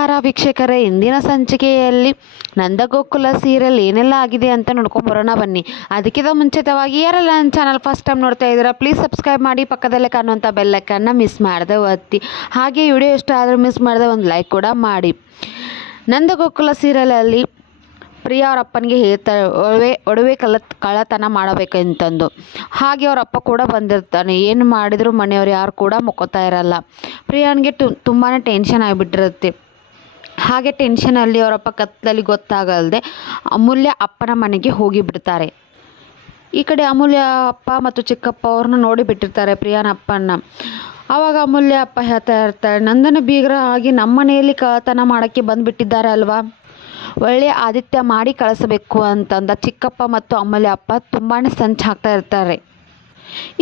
ನಮಸ್ಕಾರ ವೀಕ್ಷಕರೇ, ಇಂದಿನ ಸಂಚಿಕೆಯಲ್ಲಿ ನಂದಗೋಕುಲ ಸೀರಿಯಲ್ ಏನೆಲ್ಲ ಆಗಿದೆ ಅಂತ ನೋಡ್ಕೊಂಬರೋಣ ಬನ್ನಿ. ಅದಕ್ಕಿಂತ ಮುಂಚಿತವಾಗಿ ಯಾರೆಲ್ಲ ನನ್ನ ಚಾನಲ್ ಫಸ್ಟ್ ಟೈಮ್ ನೋಡ್ತಾ ಇದ್ದೀರಾ ಪ್ಲೀಸ್ ಸಬ್ಸ್ಕ್ರೈಬ್ ಮಾಡಿ, ಪಕ್ಕದಲ್ಲೇ ಕಾಣುವಂಥ ಬೆಲ್ಲೈಕನ್ನ ಮಿಸ್ ಮಾಡದೆ ಒತ್ತಿ. ಹಾಗೆ ವಿಡಿಯೋ ಇಷ್ಟ ಆದರೂ ಮಿಸ್ ಮಾಡದೆ ಒಂದು ಲೈಕ್ ಕೂಡ ಮಾಡಿ. ನಂದಗೋಕುಲ ಸೀರಿಯಲಲ್ಲಿ ಪ್ರಿಯಾ ಅವ್ರ ಅಪ್ಪನಿಗೆ ಹೇಳ್ತಾರೆ ಒಡವೆ ಕಳ್ಳತನ ಮಾಡಬೇಕಂತಂದು. ಹಾಗೆ ಅವ್ರ ಅಪ್ಪ ಕೂಡ ಬಂದಿರ್ತಾನೆ. ಏನು ಮಾಡಿದರೂ ಮನೆಯವ್ರು ಯಾರು ಕೂಡ ಮುಕ್ಕೋತಾ ಇರಲ್ಲ. ಪ್ರಿಯಾನಿಗೆ ತುಂಬಾ ಟೆನ್ಷನ್ ಆಗಿಬಿಟ್ಟಿರುತ್ತೆ. ಹಾಗೆ ಟೆನ್ಷನಲ್ಲಿ ಅವರಪ್ಪ ಕತ್ತಲಲ್ಲಿ ಗೊತ್ತಾಗಲ್ದೆ ಅಮೂಲ್ಯ ಅಪ್ಪನ ಮನೆಗೆ ಹೋಗಿಬಿಡ್ತಾರೆ. ಈ ಕಡೆ ಅಮೂಲ್ಯ ಅಪ್ಪ ಮತ್ತು ಚಿಕ್ಕಪ್ಪ ಅವ್ರನ್ನ ನೋಡಿ ಬಿಟ್ಟಿರ್ತಾರೆ ಪ್ರಿಯಾನ ಅಪ್ಪನ. ಆವಾಗ ಅಮೂಲ್ಯ ಅಪ್ಪ ಹೇಳ್ತಾ ಇರ್ತಾರೆ, ನಂದನ ಬೀಗರ ಆಗಿ ನಮ್ಮ ಮನೆಯಲ್ಲಿ ಕಳ್ಳತನ ಮಾಡೋಕ್ಕೆ ಬಂದುಬಿಟ್ಟಿದ್ದಾರೆ ಅಲ್ವಾ, ಒಳ್ಳೆಯ ಆದಿತ್ಯ ಮಾಡಿ ಕಳಿಸಬೇಕು ಅಂತಂದ ಚಿಕ್ಕಪ್ಪ ಮತ್ತು ಅಮೂಲ್ಯ ಅಪ್ಪ ತುಂಬಾ ಸಂಚು ಹಾಕ್ತಾ ಇರ್ತಾರೆ.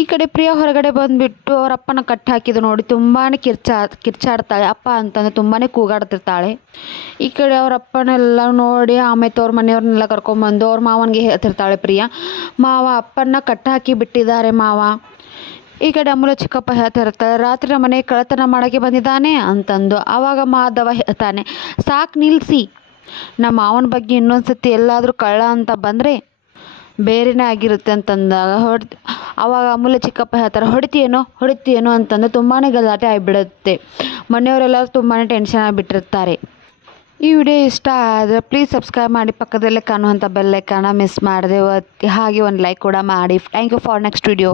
ಈ ಕಡೆ ಪ್ರಿಯಾ ಹೊರಗಡೆ ಬಂದುಬಿಟ್ಟು ಅವ್ರ ಅಪ್ಪನ ಕಟ್ಟಿ ಹಾಕಿದ್ದು ನೋಡಿ ತುಂಬಾ ಕಿರ್ಚಾಡ್ತಾಳೆ. ಅಪ್ಪ ಅಂತಂದರೆ ತುಂಬಾ ಕೂಗಾಡ್ತಿರ್ತಾಳೆ. ಈ ಕಡೆ ಅವ್ರ ಅಪ್ಪನೆಲ್ಲ ನೋಡಿ ಆಮೇಲೆ ಅವ್ರ ಮನೆಯವ್ರನ್ನೆಲ್ಲ ಕರ್ಕೊಂಬಂದು ಅವ್ರ ಮಾವನಿಗೆ ಹೇಳ್ತಿರ್ತಾಳೆ ಪ್ರಿಯಾ, ಮಾವ ಅಪ್ಪನ ಕಟ್ಟಿ ಹಾಕಿ ಬಿಟ್ಟಿದ್ದಾರೆ ಮಾವ. ಈ ಕಡೆ ಅಮೂಲ್ಯ ಚಿಕ್ಕಪ್ಪ ಹೇಳ್ತಾ ಇರ್ತಾರೆ, ರಾತ್ರಿ ನಮ್ಮ ಮನೆಗೆ ಕಳ್ಳತನ ಮಾಡೋಕ್ಕೆ ಬಂದಿದ್ದಾನೆ ಅಂತಂದು. ಆವಾಗ ಮಾಧವ ಹೇಳ್ತಾನೆ, ಸಾಕು ನಿಲ್ಲಿಸಿ, ನಮ್ಮ ಮಾವನ ಬಗ್ಗೆ ಇನ್ನೊಂದ್ಸತಿ ಎಲ್ಲಾದರೂ ಕಳ್ಳ ಅಂತ ಬಂದರೆ ಬೇರೆನೇ ಆಗಿರುತ್ತೆ ಅಂತಂದಾಗ ಆವಾಗ ಅಮೂಲ್ಯ ಚಿಕ್ಕಪ್ಪ ಹೇಳ್ತಾರೆ, ಹೊಡಿತೀಯೇನೋ ಅಂತಂದು ತುಂಬಾ ಗಲಾಟೆ ಆಗಿಬಿಡುತ್ತೆ. ಮನೆಯವರೆಲ್ಲರೂ ತುಂಬಾ ಟೆನ್ಷನ್ ಆಗಿಬಿಟ್ಟಿರ್ತಾರೆ. ಈ ವಿಡಿಯೋ ಇಷ್ಟ ಆದರೆ ಪ್ಲೀಸ್ ಸಬ್ಸ್ಕ್ರೈಬ್ ಮಾಡಿ, ಪಕ್ಕದಲ್ಲೇ ಕಾಣುವಂಥ ಬೆಲ್ಲೈಕನ್ನ ಮಿಸ್ ಮಾಡದೆ ಒತ್ತಿ. ಹಾಗೆ ಒಂದು ಲೈಕ್ ಕೂಡ ಮಾಡಿ. Thank you for next video.